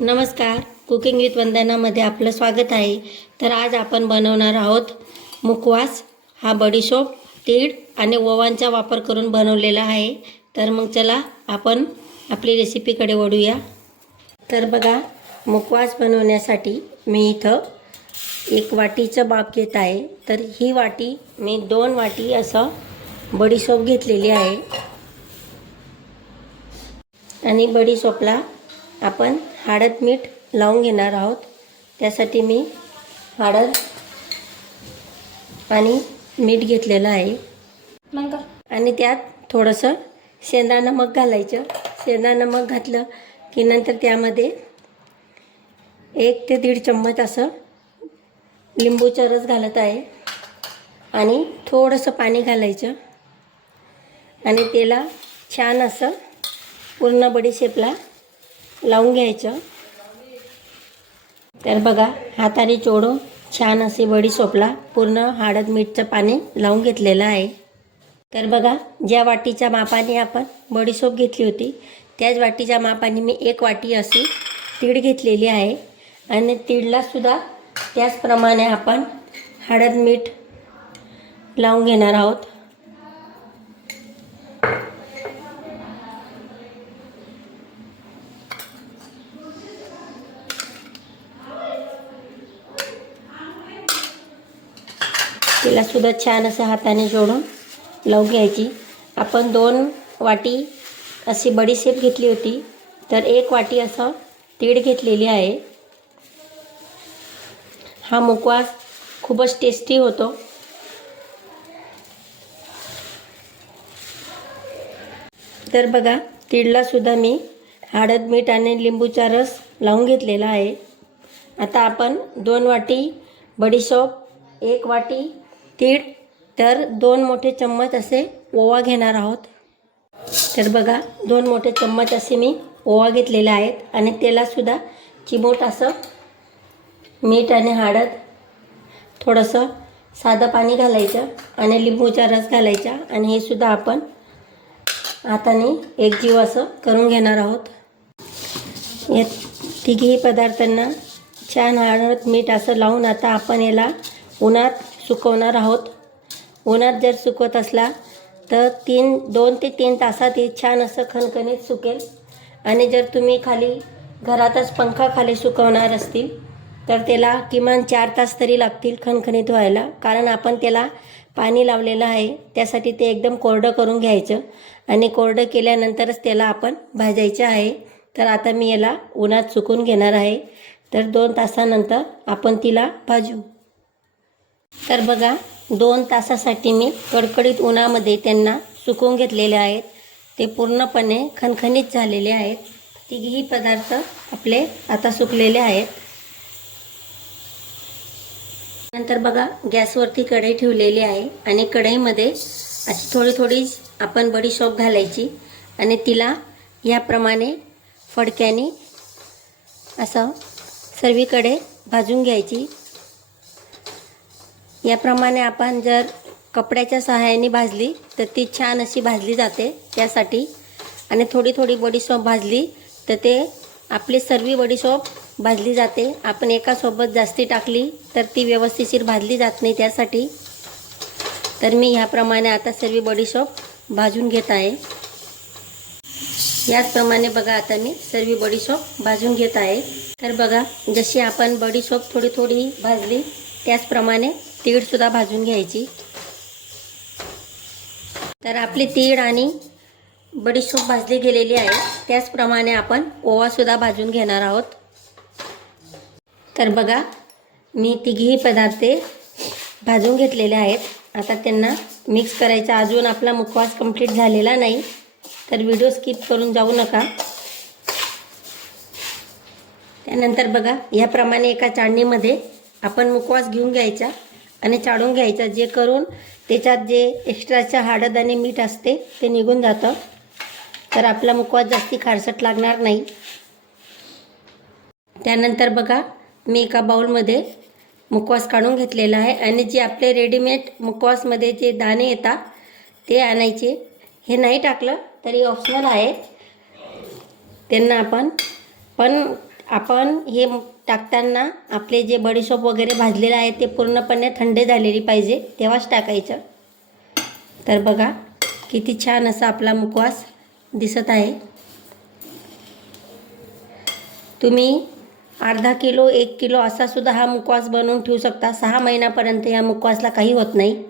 नमस्कार. Cooking with वंदनामध्ये आपलं स्वागत आहे. तर आज आपण बनवणार आहोत मुखवास. हा बडीशोप, तीळ आणि ओवांचा वापर करून बनवलेला आहे. तर मग चला आपण आपली रेसिपीकडे वळूया. तर बघा, मुखवास बनवण्यासाठी मी इथं 1 वाटीचं माप घेत आहे. तर ही वाटी मी 2 वाटी असं बडीशोप घेतलेली आहे. आणि बडीशोपला आपण हळद मीठ लावून घेणार आहोत. त्यासाठी मी हळद आणि मीठ घेतलेलं आहे. आणि त्यात थोडंसं शेंदा नमक घालायचं. शेंदा नमक घातलं की नंतर त्यामध्ये 1 ते 1.5 चम्मच असं लिंबूचा रस घालत आहे. आणि थोडंसं पाणी घालायचं आणि त्याला छान असं पूर्ण बडीशेपला लावून घ्यायचं. तर बघा, हाताने चोळून छान असे बडीशोपला पूर्ण हळद मीठचं पाणी लावून घेतलेलं आहे. तर बघा, ज्या वाटीच्या मापाने आपण बडीशोप घेतली होती त्याच वाटीच्या मापाने मी 1 वाटी अशी तीळ घेतलेली आहे. आणि तीळलासुद्धा त्याचप्रमाणे आपण हळद मीठ लावून घेणार आहोत. तिलासुद्धा छान असं हाताने जोडून लावून घ्यायची. आपण 2 वाटी अशी बडीशेप घेतली होती, तर 1 वाटी असं तीळ घेतलेली आहे. हा मुखवास खूपच टेस्टी होतो. तर बघा, तीळलासुद्धा मी हळद मीठ आणि लिंबूचा रस लावून घेतलेला आहे. आता आपण 2 वाटी बडीशोप, 1 वाटी तीळ, तर 2 मोठे चम्मच असे ओवा घेणार आहोत. तर बघा, 2 मोठे चम्मच असे मी ओवा घेतलेले आहेत. आणि त्यालासुद्धा चिमूट असं मीठ आणि हळद, थोडंसं साधं पाणी घालायचं आणि लिंबूचा रस घालायचा. आणि हे सुद्धा आपण हाताने एकजीव असं करून घेणार आहोत. या तिघी पदार्थांना छान हळद मीठ असं लावून आता आपण याला उन्हात सुकवणार आहोत. उन्हात जर सुकवत असला तर 2 ते 3 तासात हे छान असं खणखणीत सुकेल. आणि जर तुम्ही खाली घरातच पंखाखाली सुकवणार असतील तर त्याला किमान 4 तास तरी लागतील खणखणीत व्हायला. कारण आपण त्याला पाणी लावलेलं आहे, त्यासाठी ते एकदम कोरडं करून घ्यायचं. आणि कोरडं केल्यानंतरच त्याला आपण भाजायचं आहे. तर आता मी याला उन्हात सुकून घेणार आहे. तर 2 तासानंतर आपण तिला भाजू. तर बघा, 2 तासासाठी मी कडकडीत उन्हामध्ये त्यांना सुकवून घेतलेले आहेत. ते पूर्णपणे खणखणीत झालेले आहेत. तिघेही पदार्थ आपले आता सुकलेले आहेत. नंतर बघा, गॅसवरती कढई ठेवलेली आहे आणि कढईमध्ये अशी थोडी थोडी आपण बडीशोप घालायची आणि तिला याप्रमाणे फडक्याने असं सर्वीकडे भाजून घ्यायची. याप्रमाणे आपण जर कपड्याच्या सहाय्याने भाजली तर ती छान अशी भाजली जाते त्यासाठी. आणि थोडी थोडी बडीशोप भाजली तर ते आपली सर्व बडीशोप भाजली जाते. आपण एकासोबत जास्ती टाकली तर ती व्यवस्थितशीर भाजली जात नाही त्यासाठी. तर मी ह्याप्रमाणे आता सर्व बडीशोप भाजून घेत आहे. याचप्रमाणे बघा, आता मी सर्व बडीशोप भाजून घेत आहे. तर बघा, जशी आपण बडीशोप थोडी थोडी भाजली त्याचप्रमाणे तीळसुद्धा भाजून घ्यायची. तर आपली तीळ आणि बडीशोप भाजली गेलेली आहे. त्याचप्रमाणे आपण ओवासुद्धा भाजून घेणार आहोत. तर बघा, मी तिघेही पदार्थ भाजून घेतलेले आहेत. आता त्यांना मिक्स करायचा. अजून आपला मुखवास कंप्लीट झालेला नाही, तर व्हिडिओ स्किप करून जाऊ नका. त्यानंतर बघा, याप्रमाणे एका चाळणीमध्ये आपण मुखवास घेऊन घ्यायचा आणि चाळून घ्यायचा, जे करून त्याच्यात जे एक्स्ट्राचं हळद आणि मीठ असते ते निघून जातं. तर आपला मुखवास जास्ती खारसट लागणार नाही. त्यानंतर बघा, मी एका बाउलमध्ये मुखवास काढून घेतलेला आहे. आणि जे आपले रेडीमेड मुखवासमध्ये जे दाणे येतात ते आणायचे. हे नाही टाकलं तरी ऑप्शनल आहे. त्यांना आपण पण आपण हे टाकताना आपले जे बडीशोप वगैरे भाजलेलं आहे ते पूर्णपणे थंड झालेली पाहिजे, तेव्हाच टाकायचं. तर बघा किती छान असा आपला मुखवास दिसत आहे. तुम्ही अर्धा किलो 1 किलो असा सुद्धा हा मुखवास बनवून ठेवू शकता. 6 महिन्यापर्यंत या मुखवासला काही होत नाही.